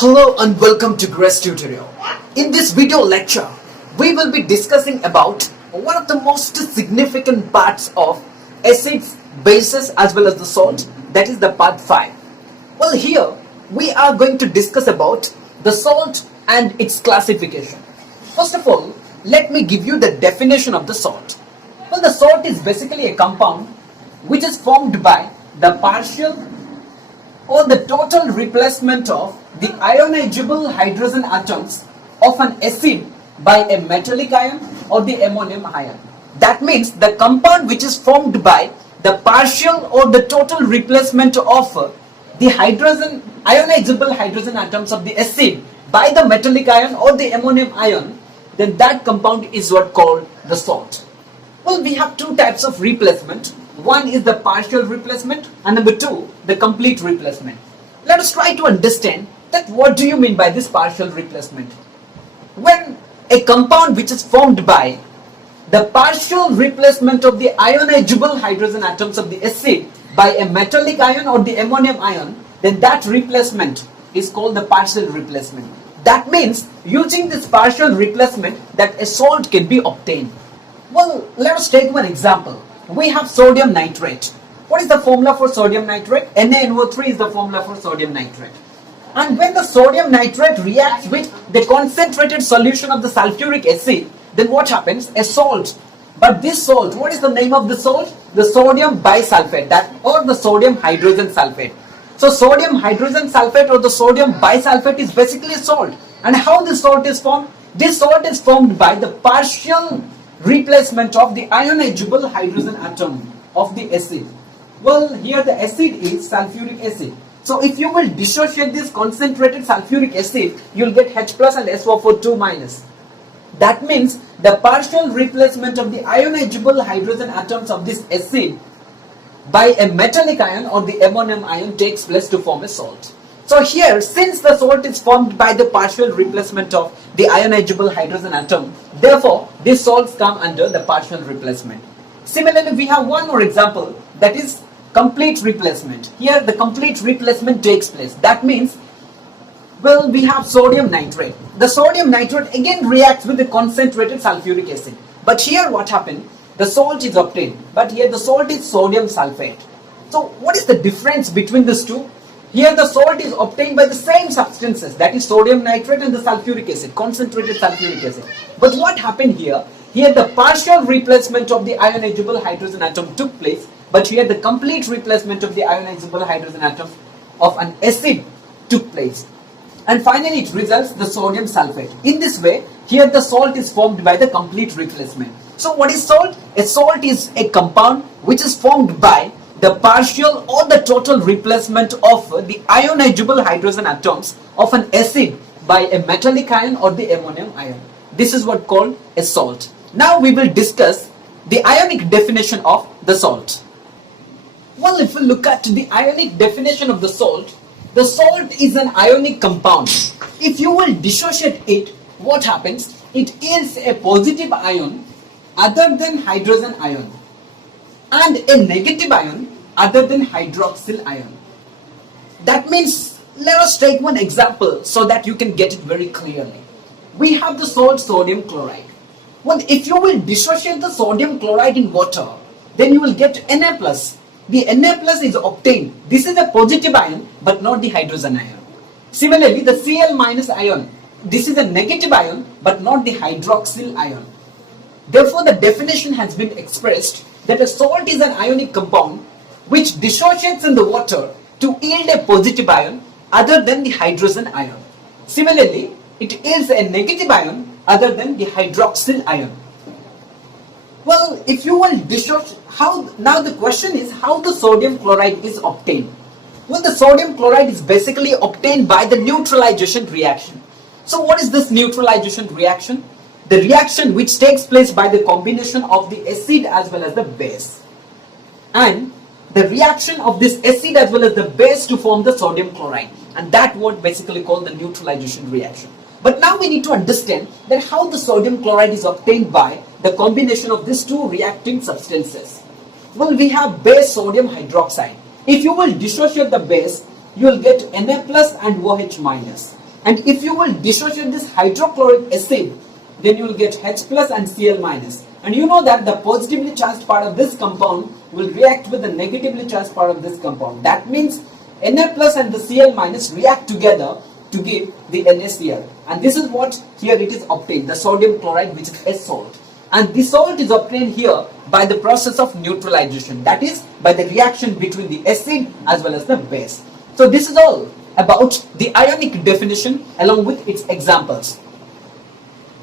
Hello and welcome to Grace Tutorial. In this video lecture, we will be discussing about one of the most significant parts of acids, bases as well as the salt, that is the part 5. Well, here we are going to discuss about the salt and its classification. First of all, let me give you the definition of the salt. Well, the salt is basically a compound which is formed by the partial or the total replacement of the ionizable hydrogen atoms of an acid by a metallic ion or the ammonium ion. That means the compound which is formed by the partial or the total replacement of the ionizable hydrogen atoms of the acid by the metallic ion or the ammonium ion, then that compound is what called the salt. Well, we have two types of replacement. One is the partial replacement and number two, the complete replacement. Let us try to understand that what do you mean by this partial replacement. When a compound which is formed by the partial replacement of the ionizable hydrogen atoms of the acid by a metallic ion or the ammonium ion, then that replacement is called the partial replacement. That means using this partial replacement that a salt can be obtained. Well, let us take one example. We have sodium nitrate. What is the formula for sodium nitrate? NaNO3 is the formula for sodium nitrate. And when the sodium nitrate reacts with the concentrated solution of the sulfuric acid, then what happens? A salt. But this salt, what is the name of the salt? The sodium bisulfate, or the sodium hydrogen sulfate. So sodium hydrogen sulfate or the sodium bisulfate is basically a salt. And how this salt is formed? This salt is formed by the partial replacement of the ionizable hydrogen atom of the acid. Well, here the acid is sulfuric acid. So if you will dissociate this concentrated sulfuric acid, you will get H plus and SO4 minus. That means the partial replacement of the ionizable hydrogen atoms of this acid by a metallic ion or the ammonium ion takes place to form a salt. So here, since the salt is formed by the partial replacement of the ionizable hydrogen atom, therefore these salts come under the partial replacement. Similarly, we have one more example, that is complete replacement. Here the complete replacement takes place. That means, well, we have sodium nitrate. The sodium nitrate again reacts with the concentrated sulfuric acid. But here what happened? The salt is obtained. But here the salt is sodium sulfate. So what is the difference between these two? Here the salt is obtained by the same substances, that is sodium nitrate and the sulfuric acid, concentrated sulfuric acid. But what happened here? Here the partial replacement of the ionizable hydrogen atom took place, but here the complete replacement of the ionizable hydrogen atom of an acid took place. And finally it results the sodium sulfate. In this way, here the salt is formed by the complete replacement. So what is salt? A salt is a compound which is formed by the partial or the total replacement of the ionizable hydrogen atoms of an acid by a metallic ion or the ammonium ion. This is what called a salt. Now we will discuss the ionic definition of the salt. Well, if we look at the ionic definition of the salt is an ionic compound. If you will dissociate it, what happens? It yields a positive ion other than hydrogen ion and a negative ion other than hydroxyl ion. That means, let us take one example so that you can get it very clearly. We have the salt sodium chloride. Well, if you will dissociate the sodium chloride in water, then you will get Na+. The Na+ is obtained. This is a positive ion but not the hydrogen ion. Similarly, the Cl- ion, this is a negative ion but not the hydroxyl ion. Therefore, the definition has been expressed that a salt is an ionic compound which dissociates in the water to yield a positive ion other than the hydrogen ion. Similarly, it yields a negative ion other than the hydroxyl ion. Well, if you will dissociate, now the question is how the sodium chloride is obtained. Well, the sodium chloride is basically obtained by the neutralization reaction. So what is this neutralization reaction? The reaction which takes place by the combination of the acid as well as the base. And the reaction of this acid as well as the base to form the sodium chloride. And that what basically called the neutralization reaction. But now we need to understand that how the sodium chloride is obtained by the combination of these two reacting substances. Well, we have base sodium hydroxide. If you will dissociate the base, you will get Na plus and OH minus. And if you will dissociate this hydrochloric acid, then you will get H plus and Cl minus. And you know that the positively charged part of this compound will react with the negatively charged part of this compound. That means Na plus and the Cl minus react together to give the NaCl. And this is what here it is obtained, the sodium chloride, which is a salt. And the salt is obtained here by the process of neutralization, that is by the reaction between the acid as well as the base. So this is all about the ionic definition along with its examples.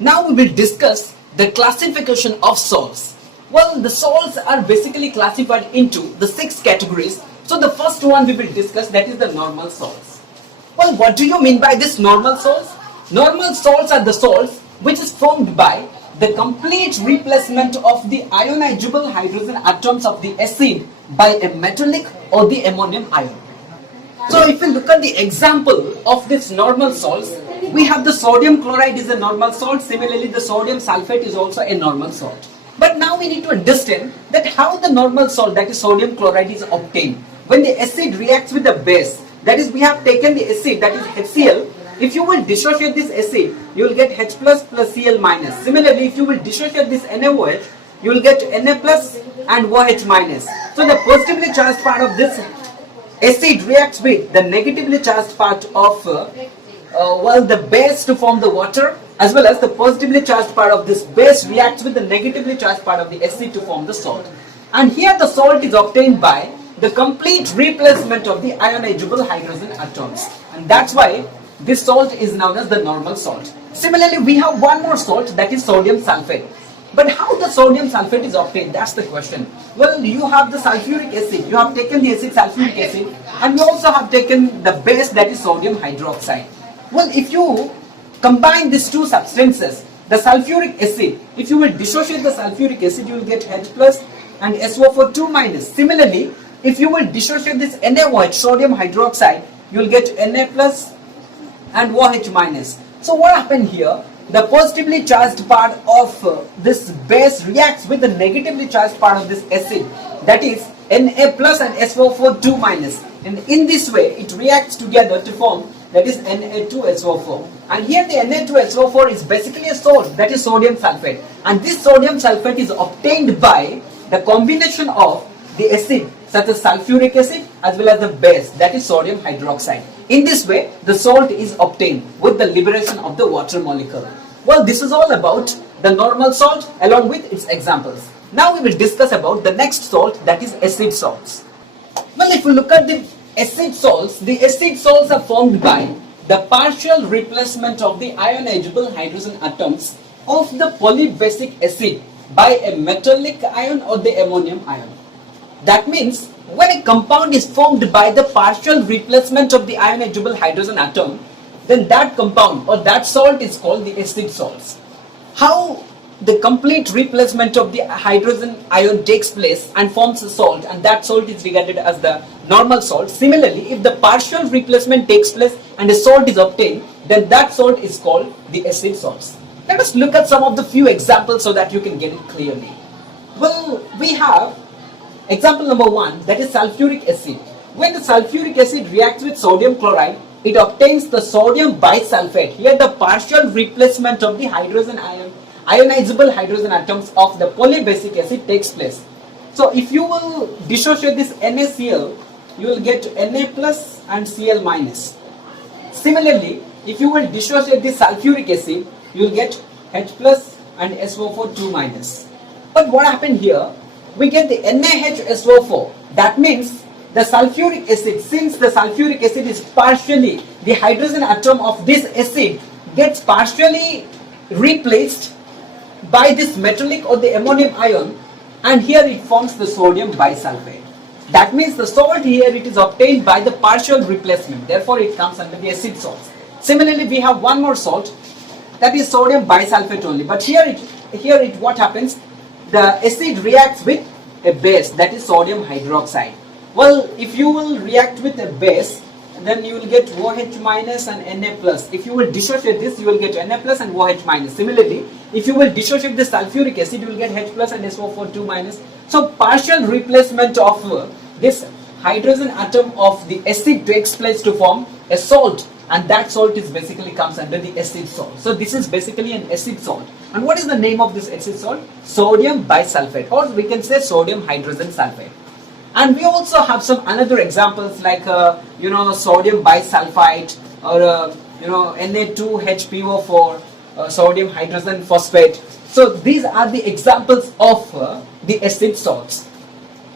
Now we will discuss the classification of salts. Well, the salts are basically classified into the 6 categories. So the first one we will discuss, that is the normal salts. Well, what do you mean by this normal salts? Normal salts are the salts which is formed by the complete replacement of the ionizable hydrogen atoms of the acid by a metallic or the ammonium ion. So if we look at the example of this normal salts, we have the sodium chloride is a normal salt. Similarly, the sodium sulfate is also a normal salt. But now we need to understand that how the normal salt, that is sodium chloride, is obtained. When the acid reacts with the base, that is we have taken the acid, that is HCl. If you will dissociate this acid, you will get H plus plus Cl minus. Similarly, if you will dissociate this NaOH, you will get Na plus and OH minus. So the positively charged part of this acid reacts with the negatively charged part of the base to form the water, as well as the positively charged part of this base reacts with the negatively charged part of the acid to form the salt. And here the salt is obtained by the complete replacement of the ionizable hydrogen atoms. And that's why this salt is known as the normal salt. Similarly, we have one more salt, that is sodium sulfate. But how the sodium sulfate is obtained? That's the question. Well, you have the sulfuric acid. You have taken the acid sulfuric acid, and you also have taken the base, that is sodium hydroxide. Well, if you combine these two substances, the sulfuric acid, if you will dissociate the sulfuric acid, you will get H plus and SO4 2 minus. Similarly, if you will dissociate this NaOH, sodium hydroxide, you will get Na plus and OH minus. So what happened here? The positively charged part of this base reacts with the negatively charged part of this acid, that is Na plus and SO4 2 minus. And in this way, it reacts together to form, that is Na2SO4. And here the Na2SO4 is basically a salt, that is sodium sulfate. And this sodium sulfate is obtained by the combination of the acid, such as sulfuric acid, as well as the base, that is sodium hydroxide. In this way, the salt is obtained with the liberation of the water molecule. Well, this is all about the normal salt along with its examples. Now we will discuss about the next salt, that is acid salts. Well, if we look at the acid salts are formed by the partial replacement of the ionizable hydrogen atoms of the polybasic acid by a metallic ion or the ammonium ion. That means when a compound is formed by the partial replacement of the ionizable hydrogen atom, then that compound or that salt is called the acid salts. How the complete replacement of the hydrogen ion takes place and forms a salt, and that salt is regarded as the normal salt. Similarly, if the partial replacement takes place and a salt is obtained, then that salt is called the acid salts. Let us look at some of the few examples so that you can get it clearly. Well, we have example number 1, that is sulfuric acid. When the sulfuric acid reacts with sodium chloride, it obtains the sodium bisulfate. Here the partial replacement of the ionizable hydrogen atoms of the polybasic acid takes place. So if you will dissociate this NaCl, you will get Na plus and Cl minus. Similarly, if you will dissociate this sulfuric acid, you will get H plus and SO4 2 minus. But what happened here? We get the NaHSO4. That means the sulfuric acid, since the sulfuric acid is partially, the hydrogen atom of this acid gets partially replaced by this metallic or the ammonium ion, and here it forms the sodium bisulfate. That means the salt here, it is obtained by the partial replacement, therefore it comes under the acid salts. Similarly, we have one more salt, that is sodium bisulfate only, but here what happens? The acid reacts with a base, that is sodium hydroxide. Well, if you will react with a base, then you will get OH minus and Na plus. If you will dissociate this, you will get Na plus and OH minus. Similarly, if you will dissociate the sulfuric acid, you will get H plus and SO4 2 minus. So partial replacement of this hydrogen atom of the acid takes place to form a salt, and that salt is basically comes under the acid salt. So this is basically an acid salt. And what is the name of this acid salt? Sodium bisulfate, or we can say sodium hydrogen sulfate. And we also have some another examples like sodium bisulfite, or Na2HPO4, sodium hydrogen phosphate. So these are the examples of the acid salts.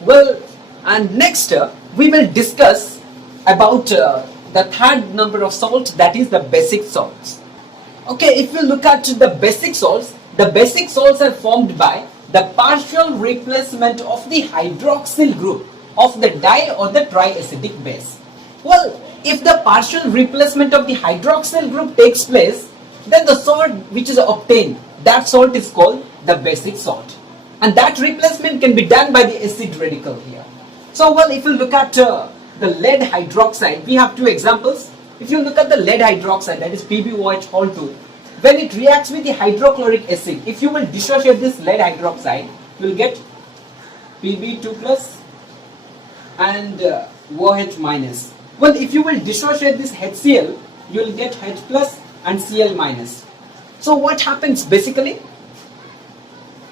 Well, and next we will discuss about the third number of salts, that is the basic salts. Okay, if you look at the basic salts are formed by the partial replacement of the hydroxyl group of the di or the triacidic base. Well, if the partial replacement of the hydroxyl group takes place, then the salt which is obtained, that salt is called the basic salt. And that replacement can be done by the acid radical here. So, well, if you look at the lead hydroxide, we have two examples. If you look at the lead hydroxide, that is PbOH2, when it reacts with the hydrochloric acid, if you will dissociate this lead hydroxide, you will get Pb2 plus and OH minus. Well, if you will dissociate this HCl, you will get H plus and Cl minus. So what happens basically?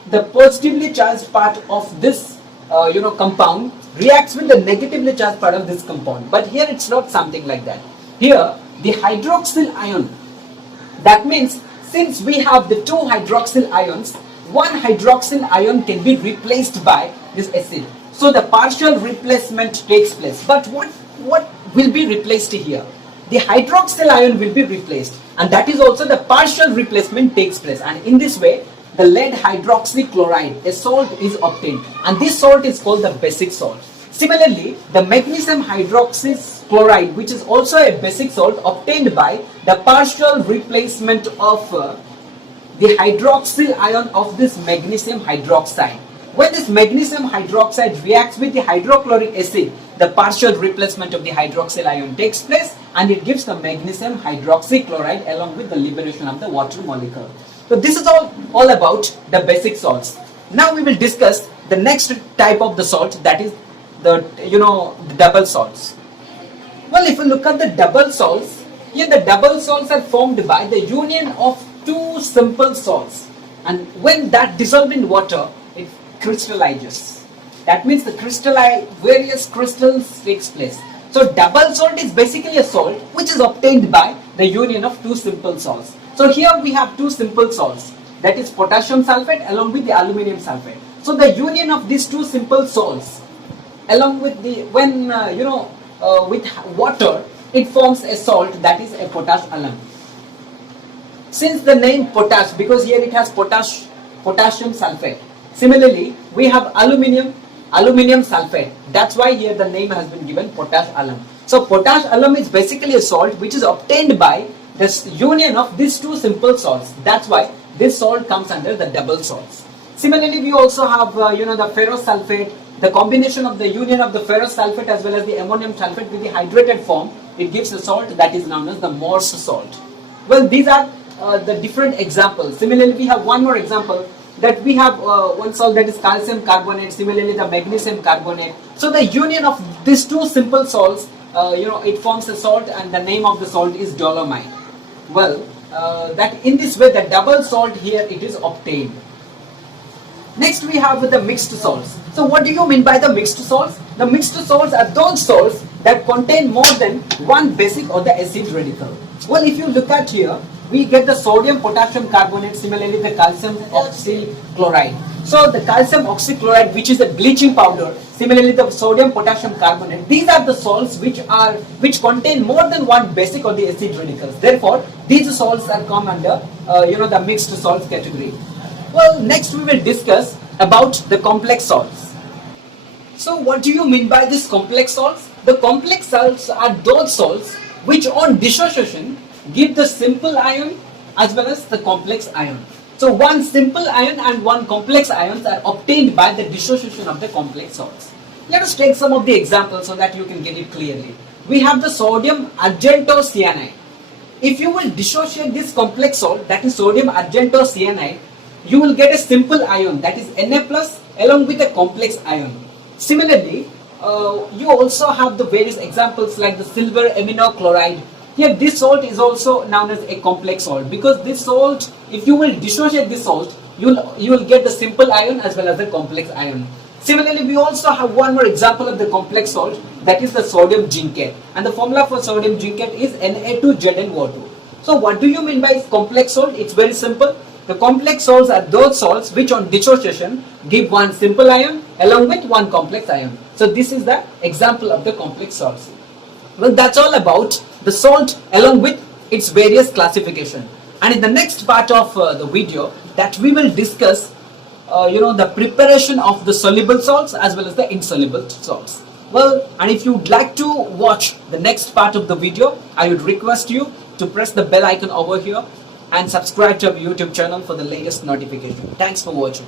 The positively charged part of this compound reacts with the negatively charged part of this compound. But here it's not something like that. Here the hydroxyl ion, that means since we have the two hydroxyl ions, one hydroxyl ion can be replaced by this acid. So the partial replacement takes place. But what will be replaced here? The hydroxyl ion will be replaced, and that is also the partial replacement takes place. And in this way, the lead hydroxychloride, a salt, is obtained, and this salt is called the basic salt. Similarly, the magnesium hydroxychloride, which is also a basic salt, obtained by the partial replacement of the hydroxyl ion of this magnesium hydroxide. When this magnesium hydroxide reacts with the hydrochloric acid, the partial replacement of the hydroxyl ion takes place, and it gives the magnesium hydroxychloride along with the liberation of the water molecule. So this is all about the basic salts. Now we will discuss the next type of the salt, that is the double salts. Well, if you look at the double salts, here the double salts are formed by the union of two simple salts, and when that dissolved in water, it crystallizes. That means the various crystals takes place. So double salt is basically a salt which is obtained by the union of two simple salts. So here we have two simple salts, that is potassium sulfate along with the aluminium sulfate. So the union of these two simple salts along with the with water, it forms a salt, that is a potash alum. Since the name potash, because here it has potassium sulfate. Similarly, we have aluminium sulfate. That's why here the name has been given potash alum. So potash alum is basically a salt which is obtained by this union of these two simple salts. That's why this salt comes under the double salts. Similarly, we also have the ferrous sulfate. The combination of the union of the ferrous sulfate as well as the ammonium sulfate with the hydrated form, it gives a salt that is known as the Morse salt. Well, these are the different examples. Similarly, we have one more example, that we have one salt, that is calcium carbonate. Similarly, the magnesium carbonate. So the union of these two simple salts, it forms a salt, and the name of the salt is dolomite. Well, that in this way the double salt here it is obtained. Next we have the mixed salts. So what do you mean by the mixed salts? The mixed salts are those salts that contain more than one basic or the acid radical. Well, if you look at here, we get the sodium potassium carbonate, similarly the calcium oxychloride. So the calcium oxychloride, which is a bleaching powder, similarly the sodium potassium carbonate, these are the salts which contain more than one basic or the acid radicals. Therefore, these salts are come under the mixed salts category. Well, next we will discuss about the complex salts. So what do you mean by this complex salts? The complex salts are those salts which on dissociation give the simple ion as well as the complex ion. So one simple ion and one complex ions are obtained by the dissociation of the complex salts. Let us take some of the examples so that you can get it clearly. We have the sodium argentocyanide. If you will dissociate this complex salt, that is sodium argentocyanide, you will get a simple ion, that is Na plus along with a complex ion. Similarly, you also have the various examples like the silver aminochloride, Here this salt is also known as a complex salt, because this salt, if you will dissociate this salt, you will get the simple ion as well as the complex ion. Similarly, we also have one more example of the complex salt, that is the sodium zincate, and the formula for sodium zincate is Na2ZnO2. So what do you mean by complex salt? It's very simple. The complex salts are those salts which on dissociation give one simple ion along with one complex ion. So this is the example of the complex salts. Well, that's all about the salt along with its various classification. And in the next part of the video, that we will discuss the preparation of the soluble salts as well as the insoluble salts. Well, and if you'd like to watch the next part of the video, I would request you to press the bell icon over here and subscribe to our YouTube channel for the latest notification. Thanks for watching.